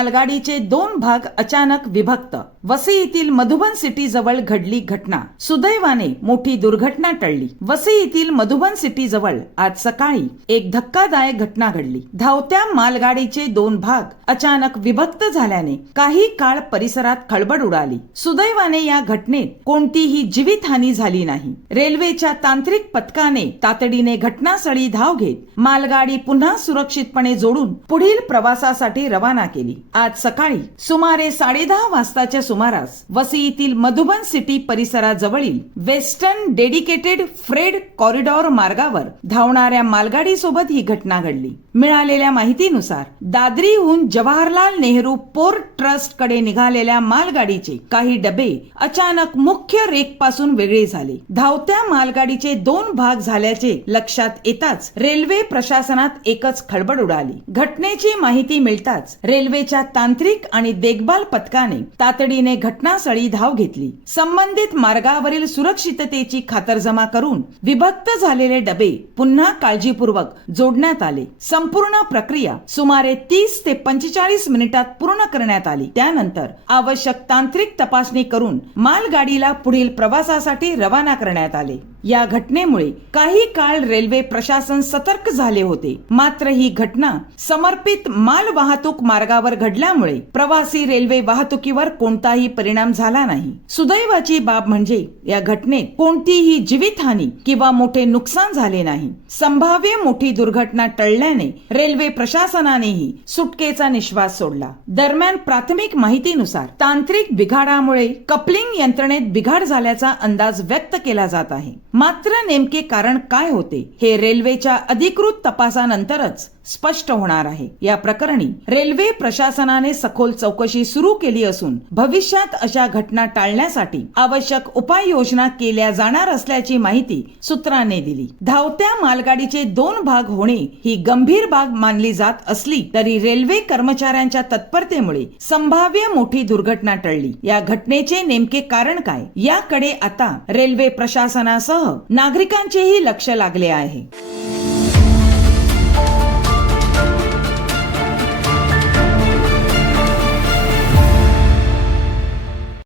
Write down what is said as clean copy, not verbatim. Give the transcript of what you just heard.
मालगाडीचे दोन भाग अचानक विभक्त. वसई येथील मधुबन सिटी जवळ घडली घटना. सुदैवाने मोठी दुर्घटना टळली. वसई येथील मधुबन सिटी जवळ आज सकाळी एक धक्कादायक घटना घडली. धावत्या मालगाडीचे दोन भाग अचानक विभक्त झाल्याने काही काळ परिसरात खळबळ उडाली. सुदैवाने या घटनेत कोणतीही जीवितहानी झाली नाही. रेल्वेच्या तांत्रिक पथकाने तातडीने घटनास्थळी धाव घेत मालगाडी पुन्हा सुरक्षितपणे जोडून पुढील प्रवासासाठी रवाना केली. आज सकाळी सुमारे 10:30 वाजताच्या सुमारास वसई येथील मधुबन सिटी परिसराजवळील वेस्टर्न डेडिकेटेड फ्रेट कॉरिडॉर मार्गावर धावणाऱ्या मालगाडी सोबत ही घटना घडली. मिळालेल्या माहितीनुसार दादरीहून जवाहरलाल नेहरू पोर्ट ट्रस्ट कडे निघालेल्या मालगाडीचे काही डबे अचानक मुख्य रेक पासून वेगळे झाले. धावत्या मालगाडीचे दोन भाग झाल्याचे लक्षात येताच रेल्वे प्रशासनात एकच खळबळ उडाली. घटनेची माहिती मिळताच रेल्वेच्या तांत्रिक आणि देखभाल पथकाने तातडीने घटनास्थळी धाव घेतली. संबंधित मार्गावरील सुरक्षिततेची खातरजमा करून विभक्त झालेले डबे पुन्हा काळजीपूर्वक जोडण्यात आले. संपूर्ण प्रक्रिया सुमारे 30 ते 45 मिनिटात पूर्ण करण्यात आली. त्यानंतर आवश्यक तांत्रिक तपासणी करून मालगाडीला पुढील प्रवासासाठी रवाना करण्यात आले. या घटनेमुळे काही काळ रेल्वे प्रशासन सतर्क झाले होते. मात्र ही घटना समर्पित माल वाहतूक मार्गावर घडल्यामुळे प्रवासी रेल्वे वाहतुकीवर कोणताही परिणाम झाला नाही. सुदैवाची बाब म्हणजे या घटनेत कोणतीही जीवितहानी किंवा मोठे नुकसान झाले नाही. संभाव्य मोठी दुर्घटना टळल्याने रेल्वे प्रशासनानेही सुटकेचा निश्वास सोडला. दरम्यान प्राथमिक माहितीनुसार तांत्रिक बिघाडामुळे कपलिंग यंत्रणेत बिघाड झाल्याचा अंदाज व्यक्त केला जात आहे. मात्र नेमके कारण काय होते हे रेल्वेच्या अधिकृत तपासानंतरच स्पष्ट होणार आहे. या प्रकरणी रेल्वे प्रशासनाने सखोल चौकशी सुरू केली असून भविष्यात अशा घटना टाळण्यासाठी आवश्यक उपाययोजना केल्या जाणार असल्याची माहिती सूत्रांनी दिली. धावत्या मालगाडीचे दोन भाग होणे ही गंभीर बाब मानली जात असली तरी रेल्वे कर्मचाऱ्यांच्या तत्परतेमुळे संभाव्य मोठी दुर्घटना टळली. या घटनेचे नेमके कारण काय याकडे आता रेल्वे प्रशासनासह नागरिकांचेही लक्ष लागले आहे.